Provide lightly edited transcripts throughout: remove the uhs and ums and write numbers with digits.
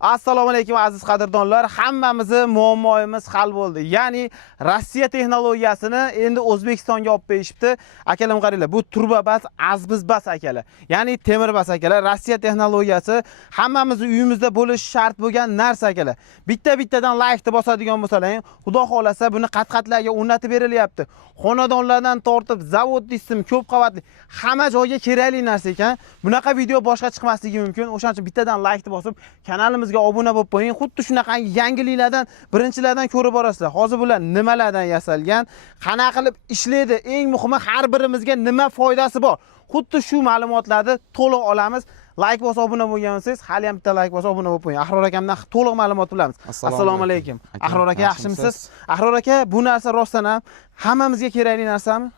Assalomu alaykum aziz qadrdonlar. Hammamizni muammoimiz hal bo'ldi. Ya'ni Rossiya texnologiyasini endi O'zbekistonga olib berishibdi. Akalar qaranglar, bu turbobas, azbizbas akalar. Ya'ni temirbas akalar. Rossiya texnologiyasi hammamiz uyimizda bo'lishi shart bo'lgan narsa akalar. Bitta-bittadan like bosadigan bo'lsalaring, Xudo xolasa buni qat-qatlarga o'rnatib berilyapti. Xonadonlardan tortib, zavod distim, ko'p qavatli hamma joyga kerakli narsa ekan. Bunaqa video boshqa chiqmasligi mumkin. O'shaning uchun bittadan like bosib, kanalimizga obuna bo'lib qo'ying. Xuddi shunaqa yangiliklardan birinchilardan ko'rib borasizlar. Hozir bular nimalardan yasalgan, qanaqa qilib ishlaydi, eng muhimi har birimizga nima foydasi bor. Xuddi shu ma'lumotlarni to'liq olamiz. Like bosib obuna bo'lgansiz, hali ham bitta like bosib obuna bo'lib qo'ying. Ahror akamdan to'liq ma'lumot bilamiz. Assalomu alaykum. Ahror aka, yaxshimisiz? Ahror aka, bu narsa rostdan ham hammamizga kerakli narsami?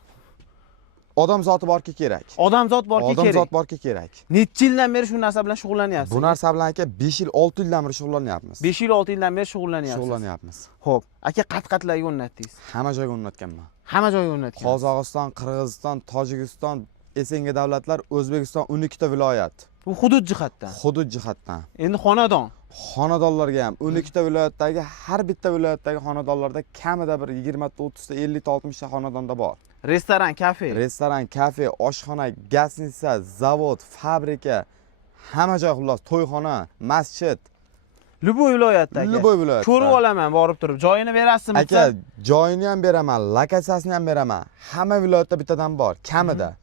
Odam zoti borki kerak. Odamzod borki kerak. Odam zot borki kerak. Necha yildan beri shu narsa bilan shug'ullanyapsiz? Bu narsa bilan aka 5 yil, 6 yildan beri shug'ullanyapmiz. 5 yil, 6 yildan beri shug'ullanyapsiz. Xo'p, aka qat-qatlarga o'rnatdingiz. Hamma joyga o'rnatganman. Hamma joyga o'rnatgan. Qozog'iston, Qirg'iziston, Tojikiston, SNG davlatlar, O'zbekiston 12 ta viloyat. Bu hudud jihatdan. Hudud jihatdan. Endi xonadon. Xonadonlarga ham 12 ta viloyatdagi har bitta viloyatdagi xonadonlarda kamida bir 20 ta, 30 ta, 50 ta, 60 ta xonadonda bor. Restoran, kafe. Restoran, kafe, oshxona, gastnitsa, zavod, fabrika, hamma joy xullas, to'yxona, masjid. Luboy viloyatdagi. Luboy viloyatda. Ko'rib olaman borib turib. Joyini berasizmi? Aka, joyini ham beraman, lokatsiyasini ham beraman. Hamma viloyatda bittadan bor, kamida.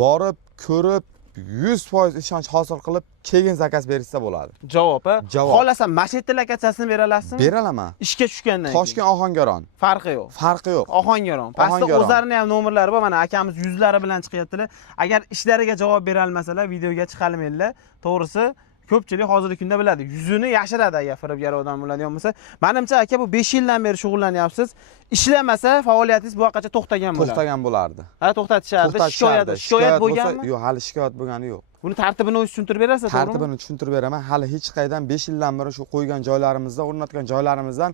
Borib, ko'rib, 100% ishonch hosil qilib, keyin zakaz berishsa bo'ladi. Javob. Javob. Xohlasa masjidda lokatsiyasini bera olasizmi? Beralaman. Ishga tushgandan keyin. Toshkent Ohangaron. Farqi yo'q. Farqi yo'q. Ohangaron. Pastda o'zlarining ham nomerlari bor. Mana akamiz yuzlari bilan chiqyaptilar. Agar ishlariga javob bera olmasalar, videoga chiqalmaydilar. To'g'risi, ko'pchilik hozirgi kunda biladi. Yuzini yashiradi agar firibgar odam bo'ladigan bo'lsa. Menimcha aka bu 5 yildan beri shug'ullanyapsiz. Ishlamasa faoliyatingiz bu vaqtgacha to'xtagan bo'lardi. To'xtagan bo'lardi. Ha, to'xtatishardi. Shikoyat bo'lganmi? Yo'q, hali shikoyat bo'lgani yo'q. Buni tartibini o'zingiz tushuntirib berasiz, to'g'rimi? Tartibini tushuntirib beraman. Hali hech qaydan 5 yildan beri shu qo'ygan joylarimizda, o'rnatgan joylarimizdan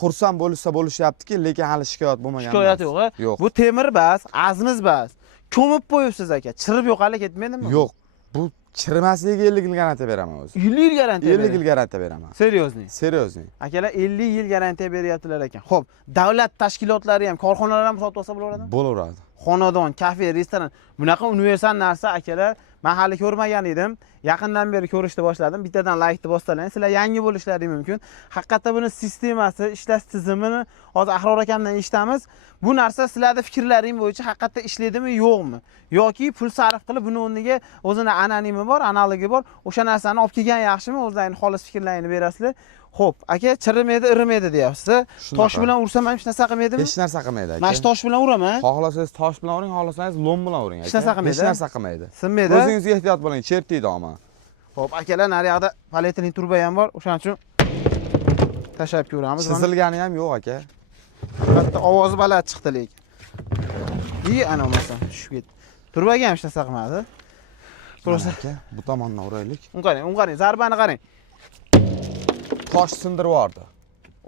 xursand bo'lishyaptiki, lekin hali shikoyat bo'lmagan. Shikoyat yo'q. Yo'q. Bu temirbas, azmizbas. Ko'mib qo'yibsiz aka. Chirib yo'qali ketmaydimi? Yo'q. Bu chirimasligiga 50 yil garantiya beraman o'zi. 50 yil garantiya. 50 yil garantiya beraman. Seriozniy. Akalar 50 yil garantiya beryaptilar ekan. Xo'p, davlat tashkilotlari ham, korxonalar ham sotib olsa bo'laveradimi? Bo'laveradi. Xonadon, kafe, restoran, bunaqa universal narsa akalar men hali ko'rmagan edim. Yaqindan beri ko'rishni boshladim. Bittadan like bossalang, sizlar yangi bo'lishlaringiz mumkin. Haqiqatda buni sistemasi, ishlash tizimini hozir Ahror akamdan eshitamiz. Bu narsa sizlarning fikrlaringiz bo'yicha haqiqatda ishlaydimi, yo'qmi? Yoki pul sarf qilib buni o'rniga o'zini anonimi bor, analogi bor. O'sha narsani olib kelgan yaxshimi? O'zlaringiz xolis fikrlaringizni berasizlar. Xo'p, aka chirimaydi, irimaydi deyapsiz. Tosh bilan ursam ham hech narsa qilmaydimi? Hech narsa qilmaydi aka. Mana tosh bilan uraman. Xohlasangiz tosh bilan uring, xohlasangiz lom bilan uring aka. Hech narsa qilmaydi. Hech narsa qilmaydi. Sinmaydi. O'zingizga ehtiyot bo'ling, chertiydi ama. Xo'p, akalar, nari yoqda polietilen turba ham bor. O'shaning uchun tashab ko'ramiz. Chizilgani ham yo'q aka. Katta ovozi baland chiqdi lekin. Ana bo'lmasa tushib ketdi. Turbaga ham hech narsa qilmadi. To'g'risi aka, bu tomondan uraylik. Qarang, zarbani qarang. Tosh sindirib yubordi.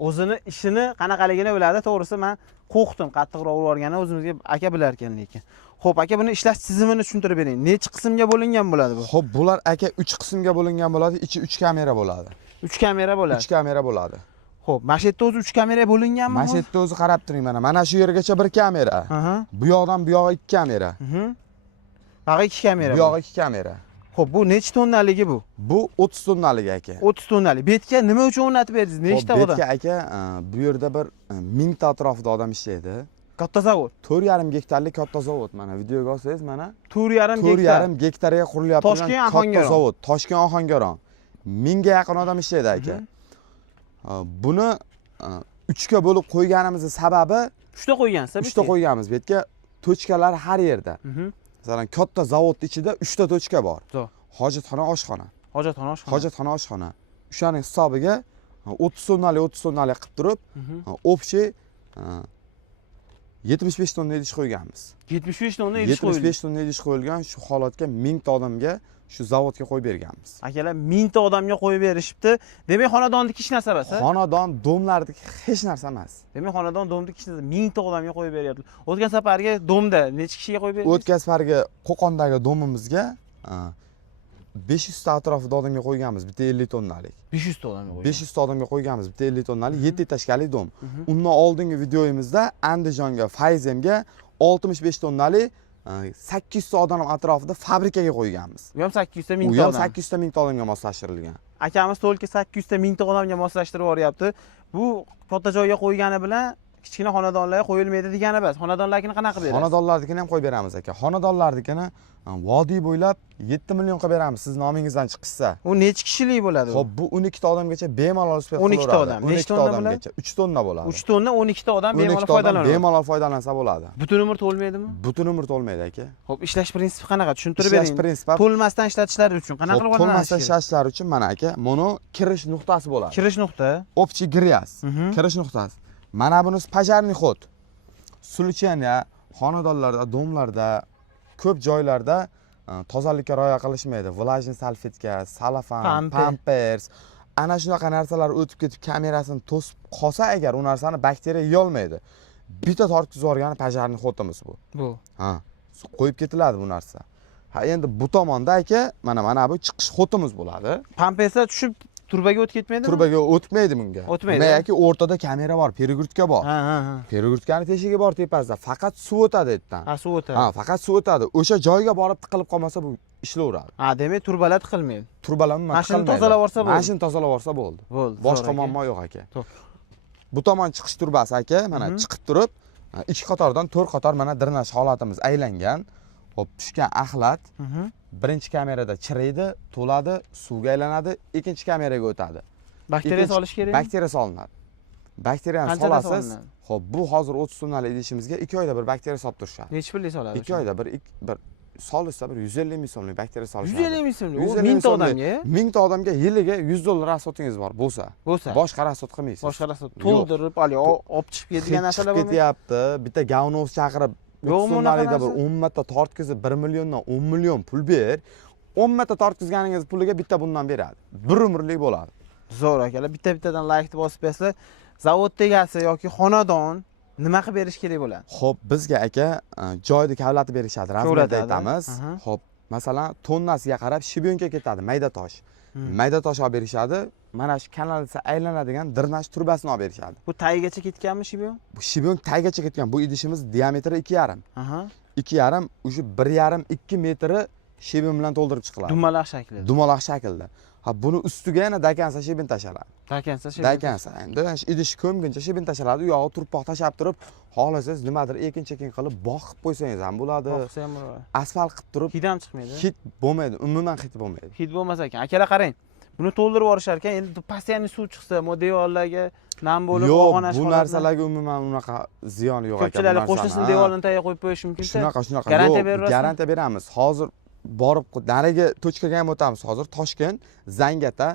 O'zini ishini qanaqaligini biladi. To'g'risi men qo'rqdim, qattiqroq urib yuborgani o'zimizga aka bilar ekan lekin. Xo'p, aka buni ishlash tizimini tushuntirib bering. Necha qismga bo'lingan bo'ladi bu? Xo'p, bular aka 3 qismga bo'lingan bo'ladi. Ichi 3 kamera bo'ladi. 3 kamera bo'ladi. 3 kamera bo'ladi. Xo'p, mana shu yerda o'zi 3 kamera bo'linganmi? Mana shu yerda o'zi qarab turing mana. Mana shu yergacha 1 kamera. Bu yoqdan bu yoqqa 2 kamera. Bog'i 2 kamera. Bu yoqqa 2 kamera. Xo'p, bu necha tonnaligi bu? Bu 30 tonnalik aka. 30 tonnalik. Betga nima uchun o'rnatib berdingiz? Nechta odam? Betga aka, bu yerda bir 1000 ta atrofida odam ishlaydi. Katta zavod. 4,5 gektarlik katta zavod. Mana videoga olsangiz mana 4,5 gektar. 4,5 gektarga qurilyapti katta zavod. Toshkent Ohangaron. 1000 ga yaqin odam ishlaydi aka. Buni 3 ga bo'lib qo'yganimizning sababi 3 ta qo'ygansiz, 3 ta qo'yganmiz. Betga tochkalar har yerda. Masalan, katta zavod ichida 3 ta tochka bor. Hojatxona, oshxona. Hojatxona, oshxona. O'shaning hisobiga 30 tonnalik qilib turib, общий 75 tonna idish qo'yganmiz. 75 tonna idish qo'yilgan. 75 tonna idish qo'yilgan, shu holatga 1000 ta odamga shu zavodga qo'yib berganmiz. Akalar 1000 ta odamga qo'yib berishibdi. Demak, xonadonniki hech narsa emas, ha? Xonadon, domlardiki hech narsa emas. Demak, xonadon, domdiki hech narsa. 1000 ta odamga qo'yib beryapti. O'tgan safarga domda necha kishiga qo'yib berdingiz? O'tgan safarga Qo'qondagi domimizga 500 ta atrofida odamga qo'yganmiz, bitta 50 tonnalik. 500 ta odamga qo'ygan. 500 ta odamga qo'yganmiz, bitta 50 tonnalik 7 etashkali dom. Undan oldingi videoyimizda Andijonga, Fayzemga 65 tonnali 800 ta odam atrofida fabrikaga qo'yganmiz. Bu ham 800 ta ming U ta ham odam. 800 ta ming ta odamga moslashtirilgan. Akamiz to'lki 800 ta ming ta odamga moslashtirib yuboryapti. Bu katta joyga qo'ygani bilan kichkina xonadonlarga qo'yilmaydi degani emas. Xonadonlarni qanaqa qilib berasiz? Xonadonlarnikini ham qo'yib beramiz aka. Xonadonlarnikini vodiy bo'ylab 7 million qilib beramiz siz nomingizdan chiqishsa. U necha kishilik bo'ladi? Xo'p, bu 12 ta odamgacha bemalol sifatida 12 ta odam. Nechta odamgacha? 3 tonna bo'ladi. 3 tonna 12 ta odam 12 bemalol ta odam foydalanadi. bemalol foydalansa bo'ladi. Butun umr to'lmaydimi? Butun umr to'lmaydi aka. Xo'p, ishlash prinsipi qanaqa? Tushuntirib bering. Ishlash prinsipi To'lmasdan ishlatishlari uchun qanaqa qilib to'lmasdan ishlashlari uchun mana aka, buni kirish nuqtasi bo'ladi. Kirish nuqta. Общий грязь. Kirish nuqtasi. Mana bunisi пожарный ход. Sulchanya, xonadonlarda, domlarda, ko'p joylarda tozalikka rioya qilishmaydi. Vlajniy salfetka, salafan, pampers, ana shunaqa narsalar o'tib ketib kamerasini to'sib qolsa agar u narsani bakteriya yeyolmaydi. Bitta tortkizib yuborgani пожарный xotimiz bu. Bu. Ha, qo'yib ketiladi bu narsa. Ha, endi bu tomonda aka, mana bu chiqish xotimiz bo'ladi. Pampeslar tushib turbaga o'tib ketmaydimi? Turbaga o'tmaydi bunga. O'tmaydi. Nega o'rtada kamera bor, perigurtka bor. Ha. Perigurtkani teshigi bor tepasida, faqat suv o'tadi yerdan. Ha, suv o'tadi. Ha, faqat suv o'tadi. O'sha joyga borib tiqilib qolmasa bu ishlayveradi. Ha, demak turbalar tiqilmaydi. Turbalarni Mashina tozalab olsa bo'ldi. Mashina tozalab olsa bo'ldi. Bo'ldi. Boshqa muammo yo'q aka. Bu tomon chiqish turbasi aka, mana chiqib turib, ikki qatordan 4 qator mana dirnash holatimiz aylangan. Xo'p, tushgan axlat birinchi kamerada chiraydi, to'ladi, suvga aylanadi, ikkinchi kameraga o'tadi. Bakteriya solish kerakmi? Bakteriya solinadi. Bakteriyani solasiz. Xo'p, bu hozir 30 tonnali idishimizga 2 oyda bir bakteriya solib turishadi. Necha pullik soladi? 2 oyda bir solishsa bir 150 ming so'mlik bakteriya solishadi. 150 ming so'mlik. U 1000 ta odamga? 1000 ta odamga yiliga 100 dollar rasotingiz bor bo'lsa. Boshqa rasot qilmaysiz. Boshqa rasot to'ldirib, olib chiqib ketgan narsalar bo'lmaydi. Ketyapti. Bitta gavnov chaqirib, 30 tonnalida bir 10 marta tortkizib 1 milliondan 10 million pul ber. 10 marta tortkizganingiz puliga bitta bundan beradi. Bir umrlik bo'ladi. Zo'r akalar, bitta-bittadan like bosib bersa, zavod egasi yoki xonadon nima qilib berish kerak bo'ladi? Xo'p, bizga aka joyni kavlatib berishadi, razmerda aytamiz. Xo'p, masalan, tonnasiga qarab shibionka ketadi, mayda tosh. Mayda tosh olib berishadi. Mana shu kanalda aylanadigan dirnash turbasini olib berishadi. Bu tagigacha ketganmi shibion? Bu shibion tagigacha ketgan. Bu idishimiz diametri 2,5. 2,5, o'sha 1,5-2 metri shibion bilan to'ldirib chiqiladi. Dumaloq shaklida. Dumaloq shaklda. Ha, buni ustiga yana dakansa shibion tashaladi. Dakansa. Endi idish ko'mguncha shibion tashaladi, u yog'i turpoq tashab turib, xohlasangiz nimadir ekin-chekin qilib boqib qo'ysangiz ham bo'ladi. Boqsa ham bo'ladi. Asfalt qilib turib, hid ham chiqmaydi. Hid bo'lmaydi, umuman hid bo'lmaydi. Hid bo'lmas ekan. Akalar qarang. Buni to'ldirib yuborishar ekan, endi postoyanniy suv chiqsa, devorlarga nam bo'lib og'anash yo'q, bu narsalarga umuman unaqa ziyoni yo'q ekan. Ko'pchilar qo'shnisini devorni tagiga qo'yib qo'yish mumkin-da. Shunaqa. Garantiya berasiz? Garantiya beramiz. Hozir borib nariga tochkaga ham o'tamiz. Hozir Toshkent, Zangata,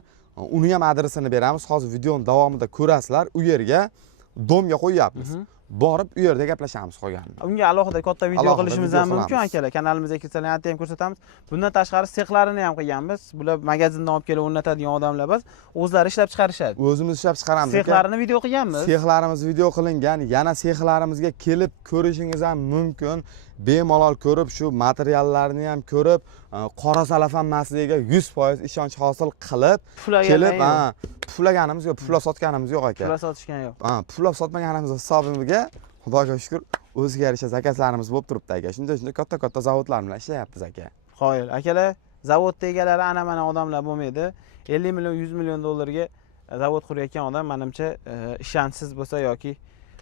uni ham adresini beramiz. Hozir videoning davomida ko'rasizlar. U yerga domga qo'yapmiz. Borib u yerda gaplashamiz qolganini. Unga alohida katta video qilishimiz ham mumkin akalar. Kanalimizga kirsalar ham ko'rsatamiz. Bundan tashqari sexlarini ham qilganmiz. Bular magazindan olib kelib o'rnatadigan odamlar emas, o'zlari ishlab chiqarishadi. O'zimiz ishlab chiqaramiz. Sexlarini video qilganmiz. Sexlarimiz video qilingan. Yana sexlarimizga kelib ko'rishingiz ham mumkin. Bemalol ko'rib, shu materiallarni ham ko'rib, qora salafan masligiga 100% ishonch hosil qilib, kelib, puflaganimiz yo'q, puflab sotganimiz yo'q aka. Puflab sotishgan yo'q. Puflab sotmaganimiz hisobiga, Xudoga shukr, o'ziga yarasha zakazlarimiz bo'lib turibdi aka. Shunday katta zavodlar bilan ishlayapmiz aka. Qoyil, akalar, zavod egalari ana-mana odamlar bo'lmaydi. 50 million, 100 million dollarga zavod qurayotgan odam menimcha ishonchsiz bo'lsa yoki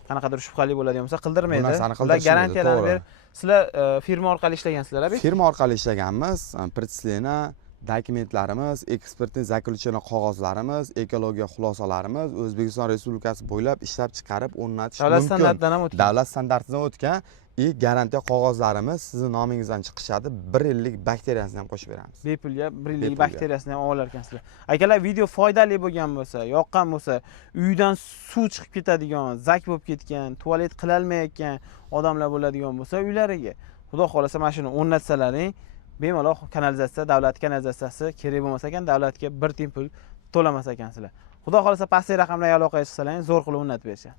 qanaqadir shubhali bo'ladigan bo'lsa qildirmaydi. Ular garantiyalarni berib, sizlar firma orqali ishlagansizlar-a? Firma orqali ishlaganmiz. Pretslena, dokumentlarimiz, ekspertning zakljuchini qog'ozlarimiz, ekologiya xulosalarimiz O'zbekiston Respublikasi bo'ylab ishlab chiqarib o'rnatish mumkin. Davlat standartidan ham o'tgan. Davlat standartidan o'tgan. Garantiya qog'ozlarimiz sizning nomingizdan chiqishadi. 1 yillik bakteriyasini ham qo'shib beramiz. Bepulga 1 yillik bakteriyasini ham olar ekansizlar. Akalar, video foydali bo'lgan bo'lsa, yoqqan bo'lsa, uydan suv chiqib ketadigan, zak bo'lib ketgan, tualet qila olmayotgan odamlar bo'ladigan bo'lsa, uylariga Xudo xolasa mana shuni o'rnatsalaring, bemalol kanalizatsiya, davlat kanalizatsiyasi kerak bo'lmas ekan, davlatga bir tiyin pul to'lamas ekansizlar. Xudo xolasa pastki raqamlarga aloqaga chiqsalaring, zo'r qilib o'rnatib berishadi.